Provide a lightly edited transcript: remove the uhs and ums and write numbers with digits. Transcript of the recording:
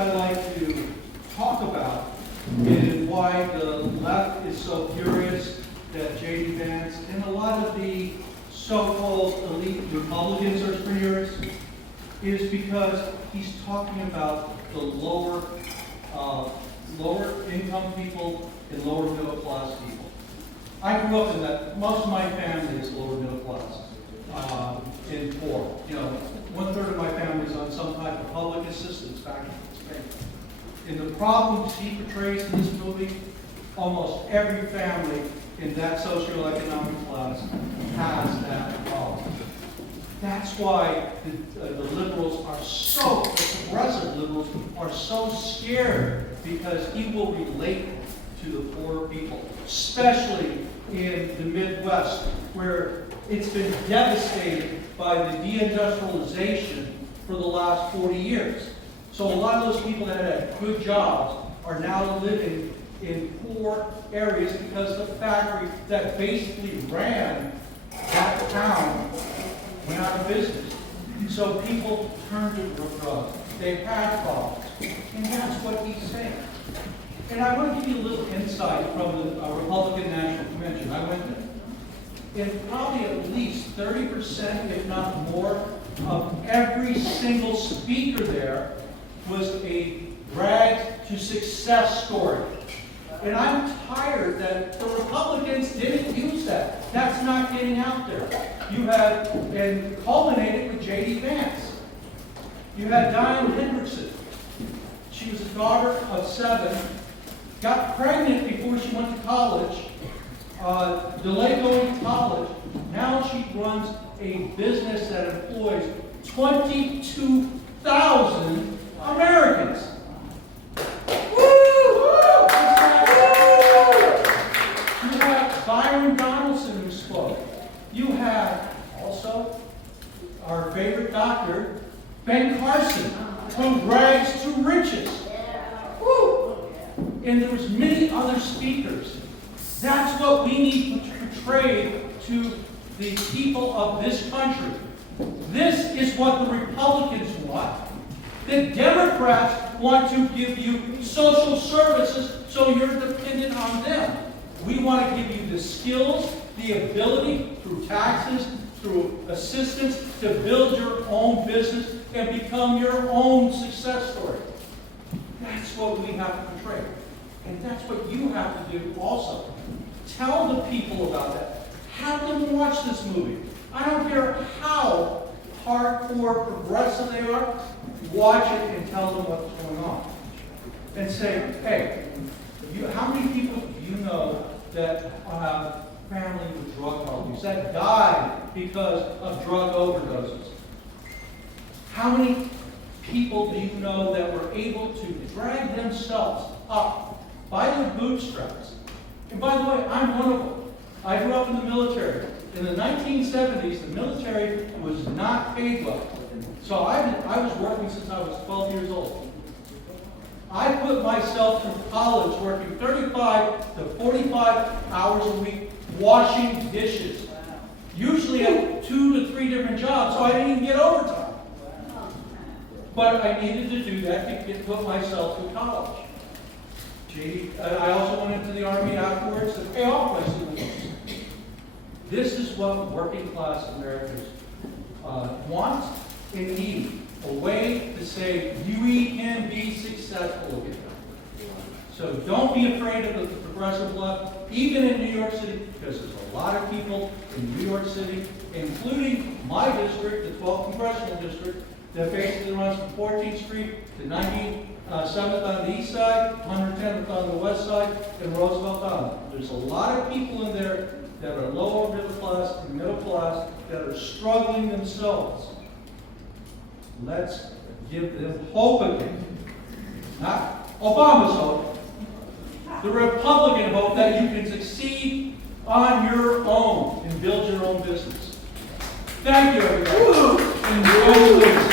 I like to talk about is why the left is so furious that J.D. Vance and a lot of the so-called elite Republicans are furious is because he's talking about the lower income people and lower middle class people. I grew up in that. Most of my family is lower middle class and poor. You know, 1/3 of my family is on some type of public assistance back in Spain. And the problems he portrays in this movie, almost every family in that socioeconomic class has that problem. That's why the liberals are so, the progressive liberals are so scared, because he will relate to the poor people, especially in the Midwest, where it's been devastated by the deindustrialization for the last 40 years. So a lot of those people that had good jobs are now living in poor areas because the factory that basically ran that town went out of business. So people turned to drugs. They had problems. And that's what he's saying. And I want to give you a little insight from the Republican National Convention. I went there. And probably at least 30%, if not more, of every single speaker there was a drag to success story. And I'm tired that the Republicans didn't use that. That's not getting out there. You had, and culminated with J.D. Vance. You had Diane Hendrickson. She was a daughter of 7, got pregnant before she went to college, delayed going to college. Now she runs a business that employs 22,000 Americans. Byron Donaldson who spoke. You have also our favorite doctor, Ben Carson, from rags to riches. Woo! And there was many other speakers. That's what we need to portray to the people of this country. This is what the Republicans want. The Democrats want to give you social services so you're dependent on them. We want to give you the skills, the ability, through taxes, through assistance, to build your own business and become your own success story. That's what we have to portray. And that's what you have to do also. Tell the people about that. Have them watch this movie. I don't care how hardcore progressive they are, watch it and tell them what's going on. And say, hey, how many people do you know that have family with drug problems, that died because of drug overdoses? How many people do you know that were able to drag themselves up by their bootstraps? And by the way, I'm one of them. I grew up in the military. In the 1970s, the military was not paid well. So I was working since I was 12 years old. I put myself through college working 35 to 45 hours a week washing dishes. Usually at 2 to 3 different jobs, so I didn't even get overtime. But I needed to do that to put myself through college. I also went into the Army afterwards to pay off my student loans. This is what working class Americans want and need. A way to say, we can be successful again. So don't be afraid of the progressive left, even in New York City, because there's a lot of people in New York City, including my district, the 12th Congressional District, that basically runs from 14th Street to 97th on the east side, 110th on the west side, and Roosevelt Island. There's a lot of people in there that are lower middle class and middle class that are struggling themselves. Let's give them hope again. Not Obama's hope. The Republican hope that you can succeed on your own and build your own business. Thank you, everybody. Enjoy the